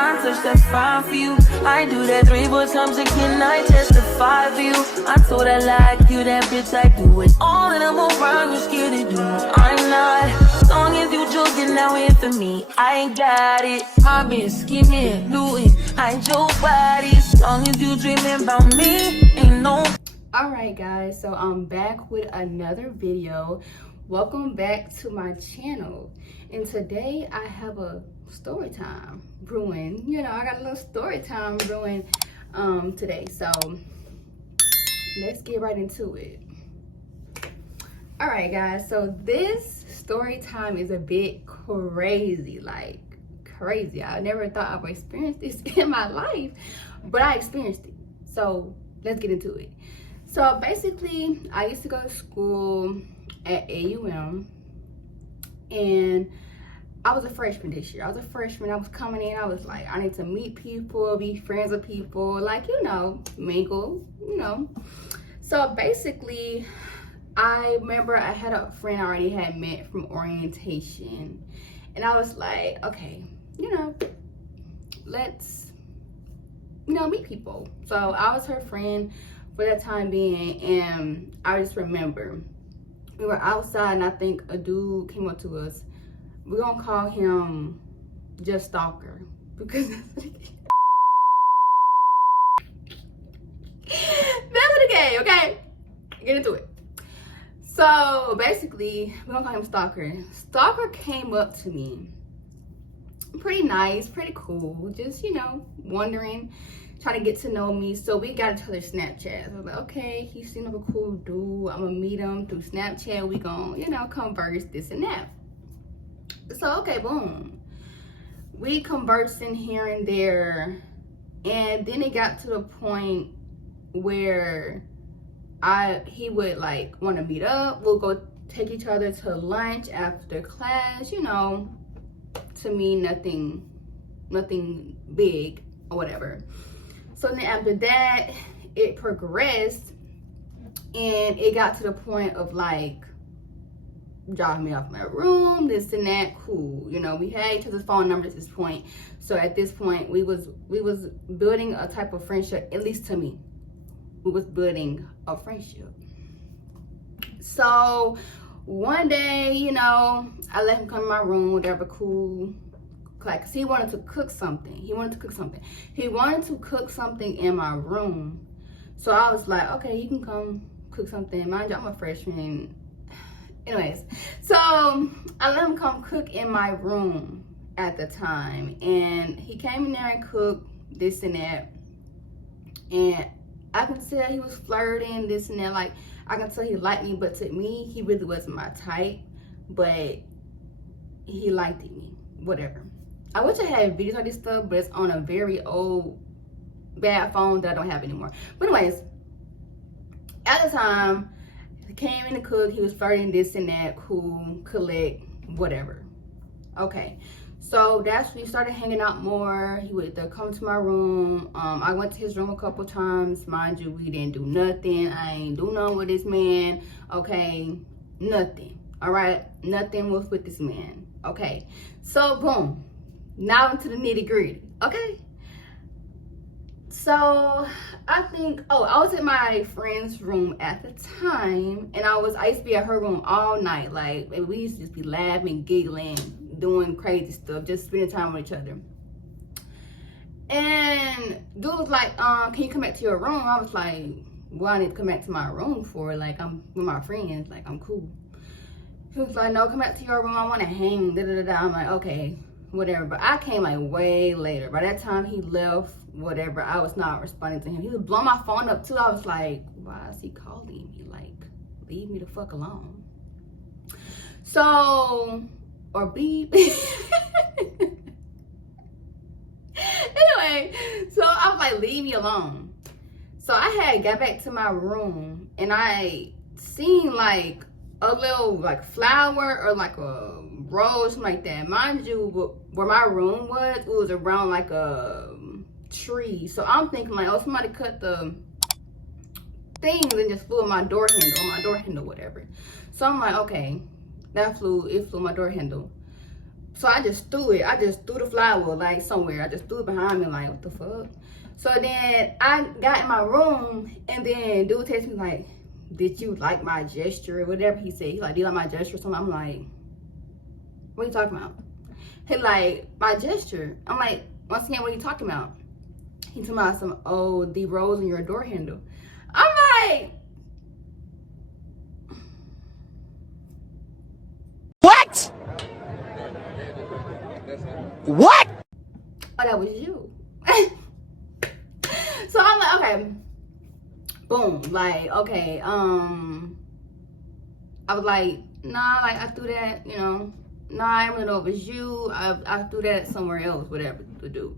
I touch, that's fine for you. I do that 3-4 times again, I testify for you. I told her like you, that bitch, I do it all, and I'm around, you scared to do. I'm not, as long as you joking now here for me, I ain't got it. I've been scheming, looting, I ain't your body. As long as you dreaming about me, ain't no. Alright guys, so I'm back with another video. Welcome back to my channel, and today I have a story time brewing. You know, I got a little story time brewing today, so let's get right into it. All right guys, so this story time is a bit crazy, like crazy. I never thought I would experience this in my life, but I experienced it. So let's get into it. So basically, I used to go to school at AUM, and I was a freshman this year. I was a freshman. I was coming in. I was like, I need to meet people, be friends with people, like, you know, mingle, you know. So basically, I remember I had a friend I already had met from orientation, and I was like, okay, you know, let's, you know, meet people. So I was her friend for that time being, and I just remember we were outside, and I think a dude came up to us. We're gonna call him just Stalker, because that's what the game, okay? Get into it. So basically, we're gonna call him Stalker. Stalker came up to me, pretty nice, pretty cool, just, you know, wondering, trying to get to know me. So we got each other's Snapchat. I was like, okay, he seemed like a cool dude. I'm gonna meet him through Snapchat. We gonna, you know, converse, this and that. So okay, boom. We conversing here and there, and then it got to the point where he would like want to meet up. We'll go take each other to lunch after class, you know. To me, nothing big or whatever. So then after that, it progressed, and it got to the point of like dropping me off my room, this and that. Cool, you know, we had each other's phone numbers at this point. So at this point, we was building a type of friendship. At least to me, we was building a friendship. So one day, you know, I let him come in my room, whatever, cool. Like, 'cause he wanted to cook something. He wanted to cook something in my room. So I was like, okay, you can come cook something. Mind you, I'm a freshman. Anyways, so I let him come cook in my room at the time. And he came in there and cooked this and that. And I can tell he was flirting, this and that. Like, I can tell he liked me, but to me, he really wasn't my type. But he liked me, whatever. I wish I had videos on this stuff, but it's on a very old, bad phone that I don't have anymore. But anyways, at the time, he came in to cook, he was flirting, this and that, cool, collect, whatever. Okay, so that's when we started hanging out more. He would come to my room. I went to his room a couple times. Mind you, we didn't do nothing. I ain't do nothing with this man, okay? Nothing, all right? Nothing was with this man, okay? So, boom. Now into the nitty gritty, okay? So I think, I was in my friend's room at the time, and I used to be at her room all night. Like, we used to just be laughing, giggling, doing crazy stuff, just spending time with each other. And dude was like, can you come back to your room? I was like, what I need to come back to my room for? Like, I'm with my friends, like, I'm cool. He was like, no, come back to your room, I want to hang, da-da-da-da. I'm like, okay, whatever. But I came like way later. By that time he left, whatever, I was not responding to him. He was blowing my phone up too. I was like, why is he calling me? Like, leave me the fuck alone. So, or beep. Anyway, so I was like, leave me alone. So I had got back to my room, and I seen like a little like flower or like a rose, something like that. Mind you, where my room was, it was around like a tree. So I'm thinking like, oh, somebody cut the things and just flew on my door handle, whatever. So I'm like, okay, it flew my door handle. So I just threw it. I just threw the flower like somewhere. I just threw it behind me like, what the fuck? So then I got in my room and then dude texted me like, did you like my gesture or whatever he said? He like, do you like my gesture or something? I'm like, what are you talking about? He like, my gesture. I'm like, once again, what are you talking about? He talking about some, oh, the rose on your door handle. I'm like, What? What? oh, that was you. So I'm like, okay, boom, like, okay, I was like, nah, like, I threw that, you know, nah, I don't know if it was you, I threw that somewhere else, whatever to do,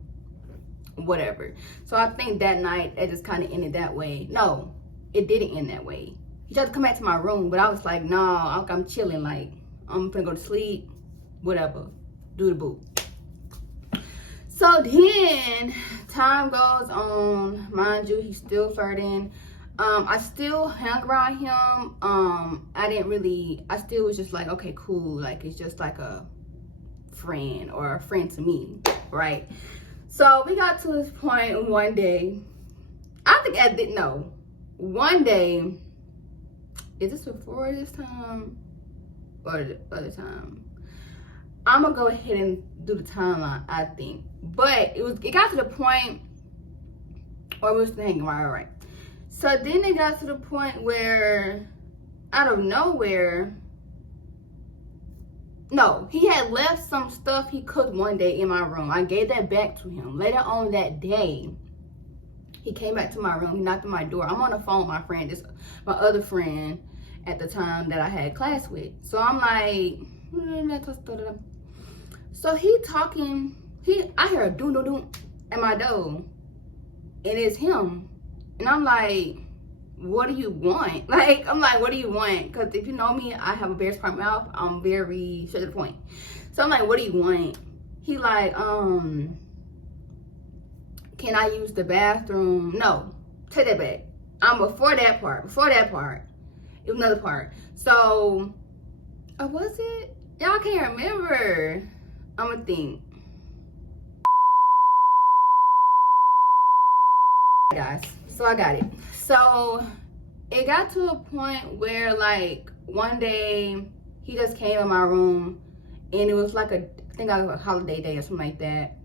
whatever. So I think that night, it just kind of ended that way. No, it didn't end that way. He tried to come back to my room, but I was like, nah, I'm chilling, like, I'm finna go to sleep, whatever, do the boo. So then, time goes on, mind you, he's still flirting. I still hung around him. I still was just like, okay, cool. Like, it's just like a friend or a friend to me, right? So we got to this point one day. One day, is this before this time or the other time? I'm gonna go ahead and do the timeline, I think. But it got to the point where we was hanging right. So then it got to the point where, out of nowhere, no, he had left some stuff he cooked one day in my room. I gave that back to him. Later on that day, he came back to my room. He knocked on my door. I'm on the phone with my friend, my other friend at the time that I had class with. So I'm like, so he talking, I hear a doom doom doom at my door, and it's him. And I'm like, what do you want? Like, I'm like, what do you want? Because if you know me, I have a very smart mouth. I'm very straight to the point. So I'm like, what do you want? He like, can I use the bathroom? No, take that back. Before that part, it was another part. So, was it? Y'all can't remember. I'm gonna think. Guys, so I got it. So it got to a point where, like, one day he just came in my room and it was like I think it was a holiday day or something like that.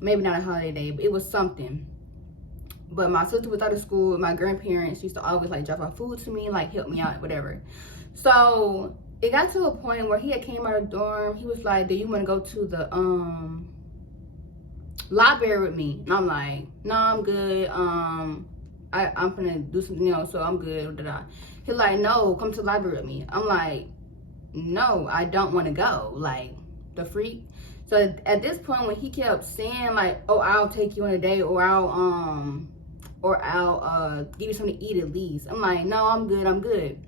Maybe not a holiday day, but it was something. But my sister was out of school. My grandparents used to always like drop off food to me, like help me out, whatever. So it got to a point where he had came out of the dorm. He was like, do you want to go to the library with me? And I'm like, no, I'm good. I'm gonna do something else, so I'm good. He's like, no, come to the library with me. I'm like, no, I don't want to go. Like, the freak. So at this point, when he kept saying like, oh, I'll take you on a date, or I'll give you something to eat at least. I'm like, no, I'm good.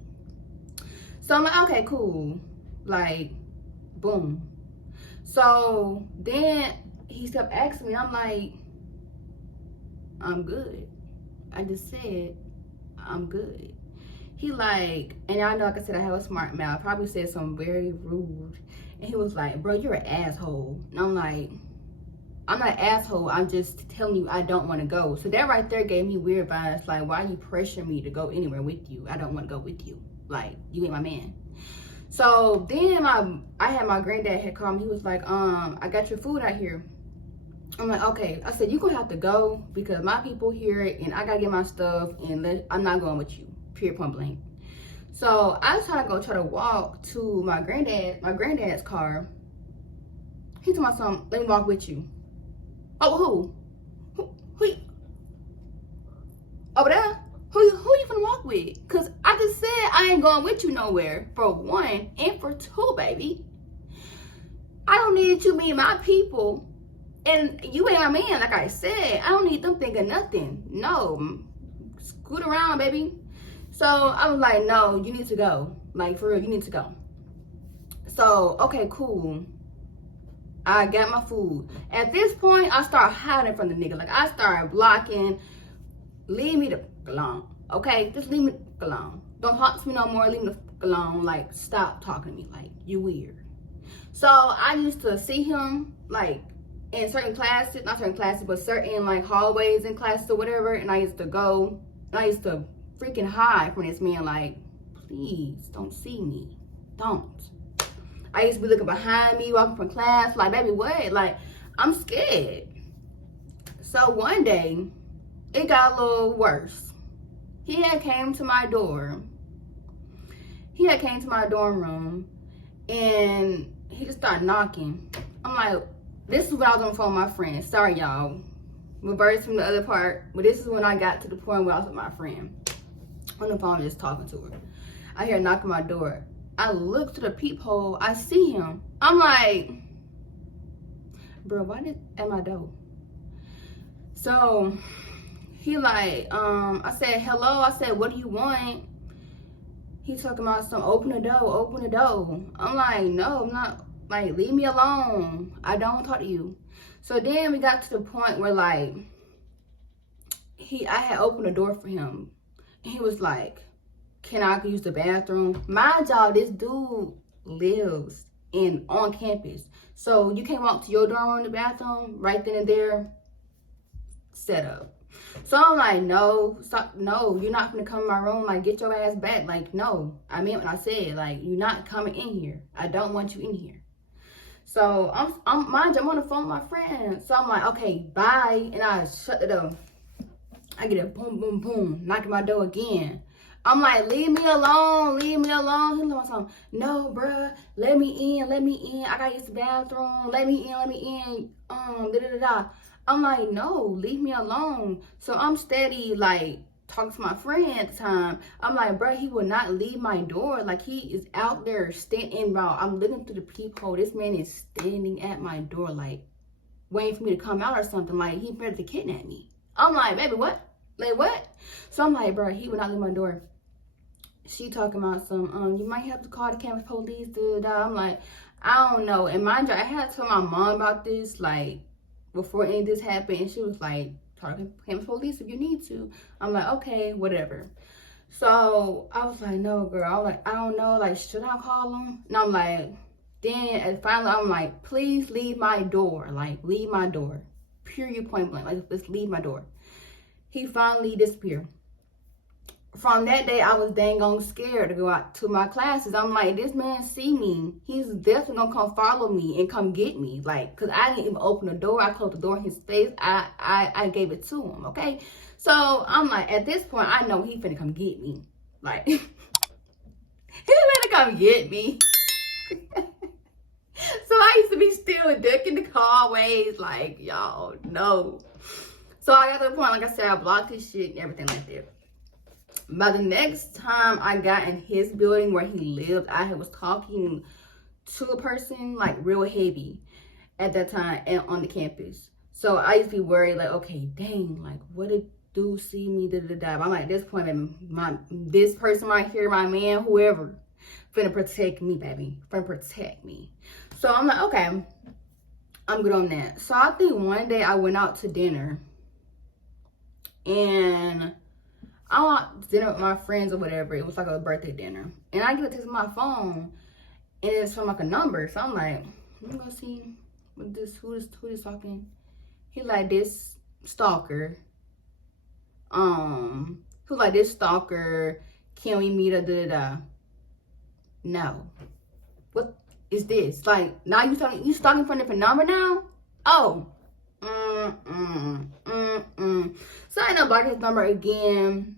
So I'm like, okay, cool. Like, boom. So then he kept asking me, I'm like, I'm good. I just said, I'm good. He like, and I know, like I said, I have a smart mouth. I probably said something very rude. And he was like, bro, you're an asshole. And I'm like, I'm not an asshole. I'm just telling you I don't want to go. So that right there gave me weird vibes. Like, why you pressuring me to go anywhere with you? I don't want to go with you. Like, you ain't my man. So then I had my granddad had called me. He was like, I got your food out here. I'm like, okay. I said, you're going to have to go because my people hear it and I got to get my stuff and I'm not going with you. Period, point blank. So I was trying to try to walk to my granddad's car. He told me something, let me walk with you. Oh, who? Over there? Who you gonna walk with? Cause I just said I ain't going with you nowhere, for one, and for two, baby. I don't need you being my people, and you ain't my man, like I said. I don't need them thinking nothing. No, scoot around, baby. So I was like, no, you need to go. Like, for real, you need to go. So, okay, cool. I got my food. At this point, I start hiding from the nigga. Like, I started blocking. Leave me the fuck alone. Okay? Just leave me the fuck alone. Don't talk to me no more. Leave me the fuck alone. Like, stop talking to me. Like, you weird. So I used to see him like in certain classes, not certain classes, but certain like hallways in classes or whatever. And I used to go, and I used to freaking hide from this man, like, please don't see me. Don't. I used to be looking behind me, walking from class, like, baby, what? Like, I'm scared. So one day, it got a little worse. He had came to my door. He had came to my dorm room, and he just started knocking. I'm like, this is when I was on the phone with my friend. Sorry, y'all. Reverse from the other part. But this is when I got to the point where I was with my friend. On the phone, just talking to her. I hear her knocking my door. I look to the peephole. I see him. I'm like, bro, why did at my door? So he like, I said, hello. I said, what do you want? He talking about some open the door, open the door. I'm like, no, I'm not. Like, leave me alone. I don't want to talk to you. So then we got to the point where like, I had opened the door for him. And he was like, can I use the bathroom? Mind y'all, this dude lives on campus. So you can't walk to your dorm room in the bathroom right then and there. Set up. So I'm like, no, stop, no, you're not gonna come in my room, like, get your ass back. Like, no, I meant what I said, like, you're not coming in here. I don't want you in here. So I'm mind you, I'm on the phone with my friend. So I'm like, okay, bye. And I shut the door. I get a boom, boom, boom, knocking my door again. I'm like, leave me alone, leave me alone. He's like, something, no, bruh, let me in, let me in. I gotta use the bathroom, let me in, da-da-da-da. I'm like, no, leave me alone. So I'm steady, like, talking to my friend at the time. I'm like, bro, he will not leave my door. Like, he is out there standing, bro. I'm looking through the peephole. This man is standing at my door, like, waiting for me to come out or something. Like, he ready to kidnap me. I'm like, baby, what? Like, what? So I'm like, bro, he will not leave my door. She talking about some, you might have to call the campus police, da-da-da. I'm like, I don't know. And mind you, I had to tell my mom about this, like, before any of this happened. And she was like, talk to campus police if you need to. I'm like, okay, whatever. So I was like, no, girl. I'm like, I don't know. Like, should I call him? And I'm like, then finally, I'm like, please leave my door. Like, leave my door. Period, point blank. Like, just leave my door. He finally disappeared. From that day, I was dang on scared to go out to my classes. I'm like, this man see me. He's definitely gonna come follow me and come get me. Like, cause I didn't even open the door. I closed the door in his face. I gave it to him, okay? So I'm like, at this point, I know he finna come get me. Like, he finna come get me. So I used to be still ducking the hallways, like, y'all, no. So I got to the point, like I said, I blocked his shit and everything like that. By the next time I got in his building where he lived, I was talking to a person, like, real heavy at that time and on the campus. So I used to be worried, like, okay, dang, like, what did dude see me, da-da-da-da. I'm like, at this point, baby, this person right here, my man, whoever, finna protect me, baby, finna protect me. So I'm like, okay, I'm good on that. So I think one day I went out to dinner, and I went to dinner with my friends or whatever. It was like a birthday dinner. And I get a text on my phone, and it's from like a number. So I'm like, let me go see what this, who is talking. He like, this stalker. He was like, this stalker, can we meet her, da-da-da. No. What is this? Like, now you stalking from a different number now? Oh. So I ended up blocking his number again.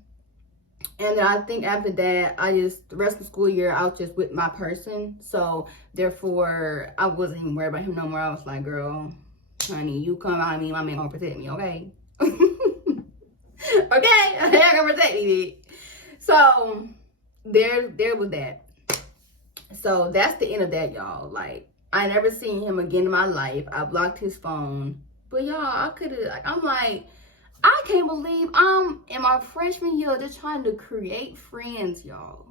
And then I think after that, the rest of the school year, I was just with my person. So therefore, I wasn't even worried about him no more. I was like, girl, honey, you come out of me, my man gonna protect me, okay? Okay, I gonna protect me, bitch. So there was that. So that's the end of that, y'all. Like, I never seen him again in my life. I blocked his phone. But y'all, I'm like, I can't believe I'm in my freshman year just trying to create friends, y'all.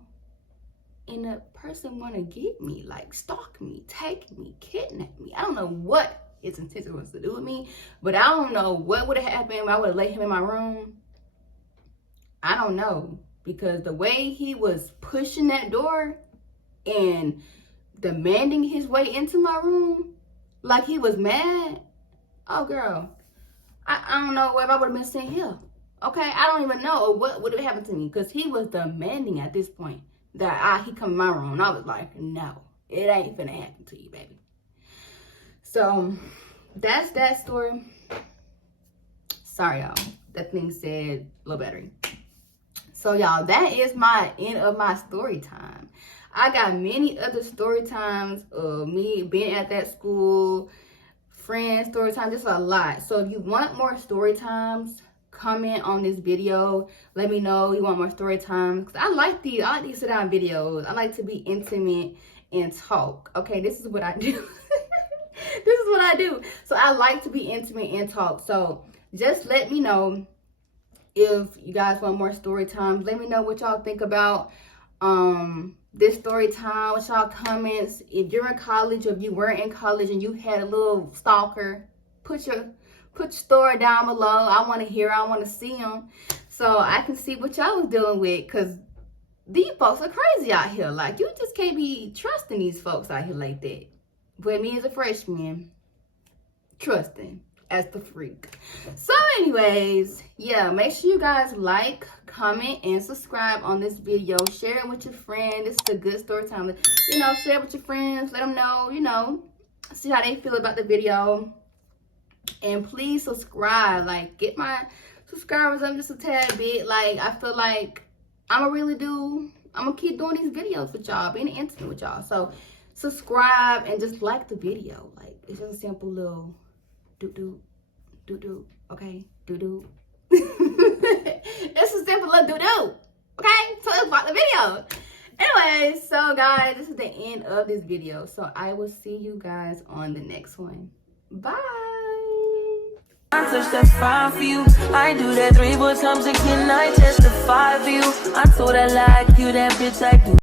And the person wanna get me, like, stalk me, take me, kidnap me. I don't know what his intention was to do with me, but I don't know what would have happened when I would have let him in my room. I don't know, because the way he was pushing that door and demanding his way into my room like he was mad. Oh, girl, I don't know if I would have been sitting here. Okay, I don't even know what would have happened to me because he was demanding at this point that he come in my room. And I was like, no, it ain't finna happen to you, baby. So that's that story. Sorry, y'all. That thing said low battery. So, y'all, that is my end of my story time. I got many other story times of me being at that school, friends story time, just a lot. So if you want more story times, comment on this video. Let me know you want more story times. Cause I like these sit down videos. I like to be intimate and talk. Okay, this is what I do. This is what I do. So I like to be intimate and talk. So just let me know if you guys want more story times. Let me know what y'all think about this story time, what y'all comments. If you're in college or if you weren't in college and you had a little stalker, put your story down below. I want to hear, I want to see them so I can see what y'all was dealing with, because these folks are crazy out here. Like, you just can't be trusting these folks out here like that. But me as a freshman, trusting as the freak. So anyways, yeah, make sure you guys like, comment, and subscribe on this video. Share it with your friend. This is a good story time. You know, share it with your friends. Let them know, you know, see how they feel about the video. And please subscribe. Like, get my subscribers up just a tad bit. Like, I feel like I'm gonna keep doing these videos with y'all, being intimate with y'all. So subscribe and just like the video. Like, it's just a simple little do, okay? Do. It's a simple little do, okay? So let's watch the video. Anyway, so guys, this is the end of this video. So I will see you guys on the next one. Bye. I touch that fine for you. I do that 3 4 times again. I testify for you. I told her like you, that bitch I do.